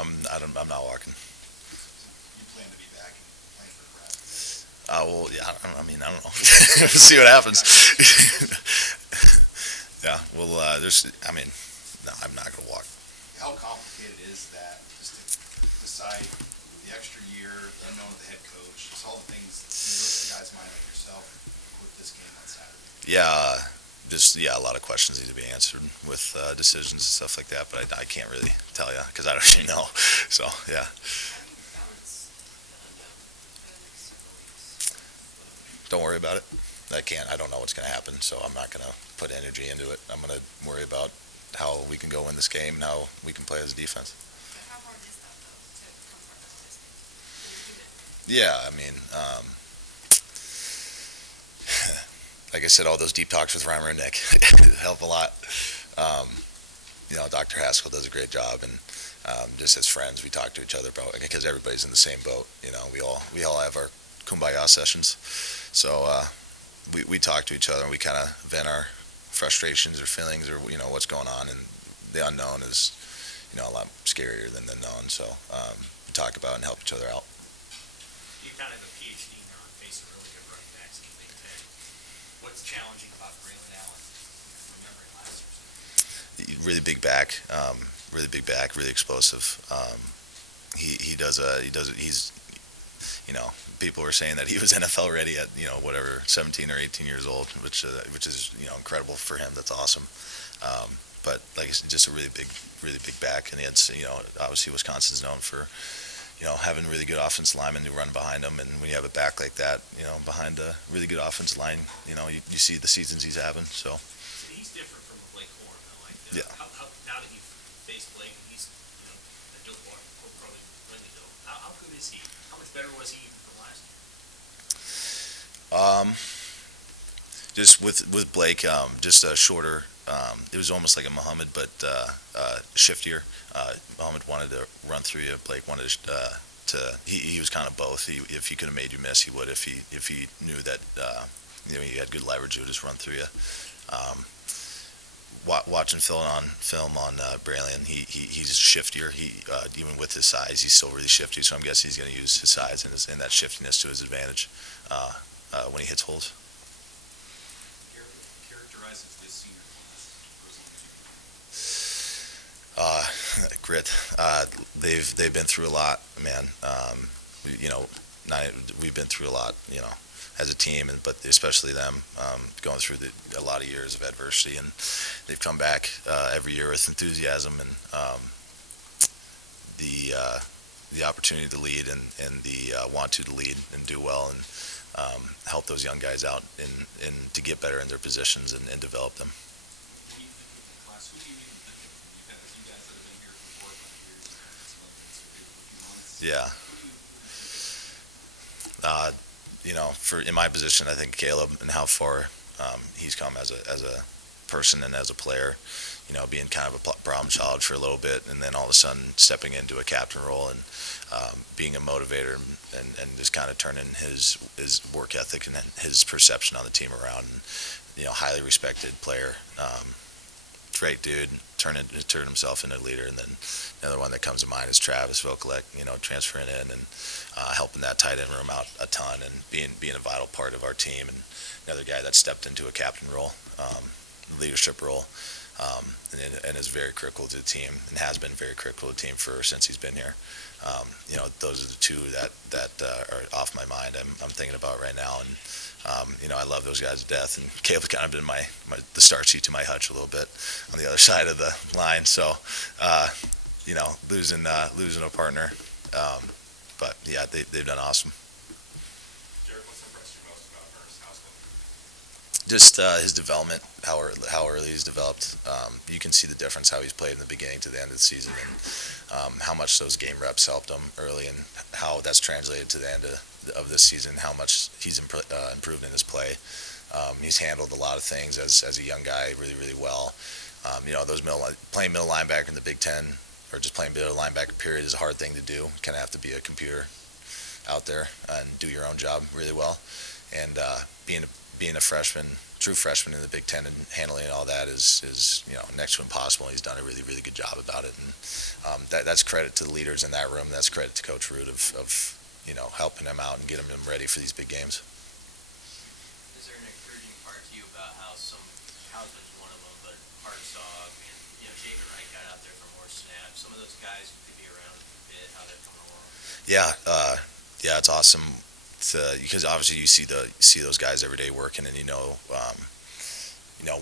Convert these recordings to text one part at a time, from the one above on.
I'm not walking. You plan to be back and playing for Nebraska? Well, yeah. I don't know. We'll see what happens. Yeah. Well, there's. I mean, no, I'm not gonna walk. How complicated is that just to decide the extra year, the unknown of the head coach, just all the things in the guy's mind like yourself with this game on Saturday? Yeah. Just a lot of questions need to be answered with decisions and stuff like that. But I can't really tell you because I don't really know. So yeah. Don't worry about it. I don't know what's going to happen, so I'm not going to put energy into it. I'm going to worry about how we can go win this game and how we can play as a defense. Yeah, I mean, like I said, all those deep talks with Reimer and Nick help a lot. Um, Dr. Haskell does a great job, and just as friends, we talk to each other about because everybody's in the same boat. We all have our kumbaya sessions, so we talk to each other and we kind of vent our frustrations or feelings or what's going on, and the unknown is a lot scarier than the known. So we talk about it and help each other out. You kind of have a PhD now on facing really good running backs in the Big Ten. What's challenging about Braylon Allen, remembering last year's? Really big back, really explosive. He does he's people were saying that he was NFL ready at whatever 17 or 18 years old, which is incredible for him. That's awesome. But like I said, just a really big back, and he had obviously Wisconsin's known for having really good offensive linemen who run behind him, and when you have a back like that, behind a really good offensive line, you see the seasons he's having. So He's different from Blake Horn, though. yeah. Now that you've faced Blake, and he's a dope boy, probably really dope. How good is he? How much better was he from last year? Just with Blake, just a shorter. It was almost like a Muhammad, but shiftier. Muhammad wanted to run through you. Blake wanted he was kind of both. If he could have made you miss, he would. If he knew that you had good leverage, he would just run through you. Watching film on Braylon, he's shiftier. He even with his size, he's still really shifty. So I'm guessing he's going to use his size and that shiftiness to his advantage when he hits holes. Characterizes this senior class. Grit. They've been through a lot, man. We've been through a lot, as a team, but especially them going through a lot of years of adversity, and they've come back every year with enthusiasm and the opportunity to lead and the want to lead and do well and help those young guys out and to get better in their positions and develop them. What do you think of the class? Who do you even think of? You've had a few guys that have been here for 4 or 5 years. It's a few months. Yeah. In my position, I think Caleb and how far he's come as a person and as a player, being kind of a problem child for a little bit, and then all of a sudden stepping into a captain role and being a motivator and just kind of turning his work ethic and his perception on the team around. And, highly respected player, great dude, turn himself into a leader. And then another one that comes to mind is Travis Vokalek, transferring in and helping that tight end room out a ton and being a vital part of our team. And another guy that stepped into a captain role, leadership role, and is very critical to the team and has been very critical to the team since he's been here. Those are the two that are off my mind. I'm thinking about right now, and I love those guys to death. And Caleb's kind of been the start sheet to my hutch a little bit on the other side of the line. So, losing a partner, but yeah, they've done awesome. Jared, what's impressed you most about Ernest Haskell? Just his development, how early he's developed. You can see the difference how he's played in the beginning to the end of the season, and how much those game reps helped him early, and how that's translated to the end of this season. How much he's improved in his play. He's handled a lot of things as a young guy really, really well. Playing middle linebacker in the Big Ten or just playing middle linebacker period is a hard thing to do. You kind of have to be a computer out there and do your own job really well. And being a freshman true freshman in the Big Ten, and handling all that is next to impossible. He's done a really, really good job about it, and that's credit to the leaders in that room. That's credit to Coach Root of helping them out and getting them ready for these big games. Is there an encouraging part to you about how Hausman's one of them, but Hartzog and Jacob Wright got out there for more snaps? Some of those guys who could be around a bit, how they're coming along. Yeah, it's awesome because obviously you see those guys every day working, and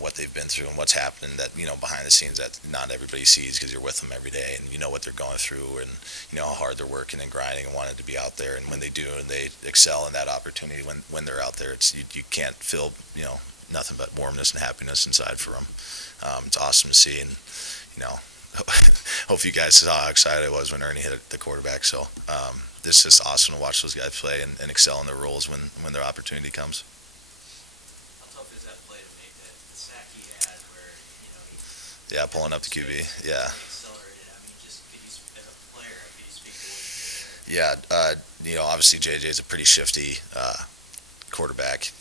what they've been through and what's happening that behind the scenes that not everybody sees because you're with them every day, and you know what they're going through, and how hard they're working and grinding and wanting to be out there. And when they do and they excel in that opportunity when they're out there, it's you can't feel nothing but warmness and happiness inside for them. It's awesome to see, and hope you guys saw how excited I was when Ernie hit the quarterback. So it's just awesome to watch those guys play and excel in their roles when their opportunity comes. How tough is that play to make that the sack he had where Yeah, pulling up the QB. Yeah. Accelerated. I mean, just as a player, could you speak to what you did there? Yeah, obviously JJ's a pretty shifty quarterback.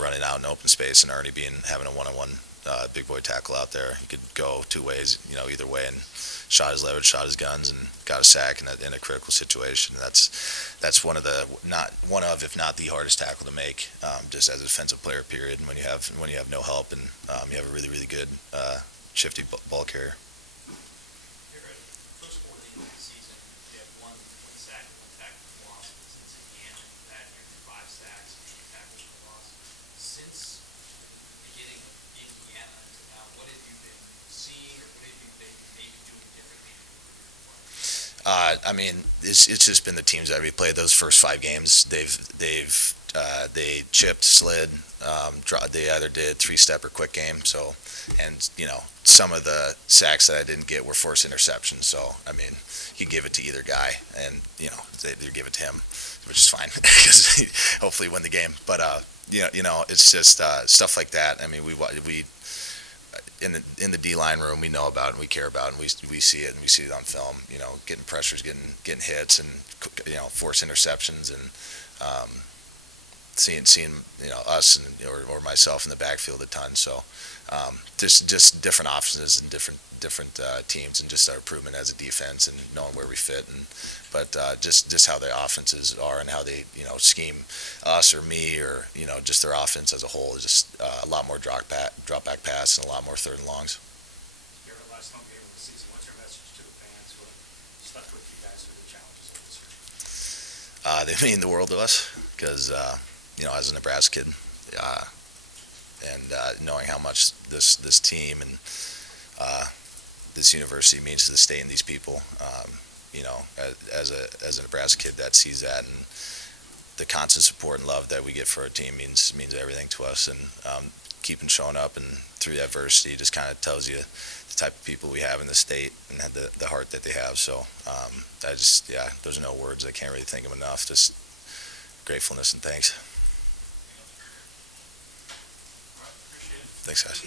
Running out in open space, and Ernie having a one-on-one big boy tackle out there. He could go two ways, either way, and shot his leverage, shot his guns, and got a sack in a critical situation. That's one of, if not the hardest tackle to make, just as a defensive player. Period. And when you have no help and you have a really, really good shifty ball carrier. First 14 of the season, you have one sack and one tackle for loss. Since Indiana, you've had your 5 sacks and 2 tackles for loss. Since the beginning of Indiana to now, what have you been seeing, or what have you been maybe doing differently to improve your play? I mean, it's just been the teams that we played. Those first 5 games, they chipped, slid, they either did 3-step or quick game. So, and some of the sacks that I didn't get were forced interceptions. So, I mean, he gave it to either guy, and they give it to him, which is fine because he hopefully win the game. But it's just stuff like that. I mean, we in the D-line room, we know about it and we care about it, and we see it, and we see it on film, getting pressures, getting hits, and forced interceptions, and seeing us or myself in the backfield a ton. So just different options and different teams, and just our improvement as a defense and knowing where we fit, but just how their offenses are and how they scheme us or me, or just their offense as a whole is just a lot more drop back pass and a lot more 3rd and longs. Garrett, last home game of the season, what's your message to the fans who have stuck with you guys through the challenges of this year? They mean the world to us because as a Nebraska kid, and knowing how much this team and this university means to the state and these people, as a Nebraska kid that sees that, and the constant support and love that we get for our team means everything to us. And keeping showing up and through adversity just kind of tells you the type of people we have in the state and the heart that they have. So those are no words. I can't really think of enough. Just gratefulness and thanks. Thanks, guys.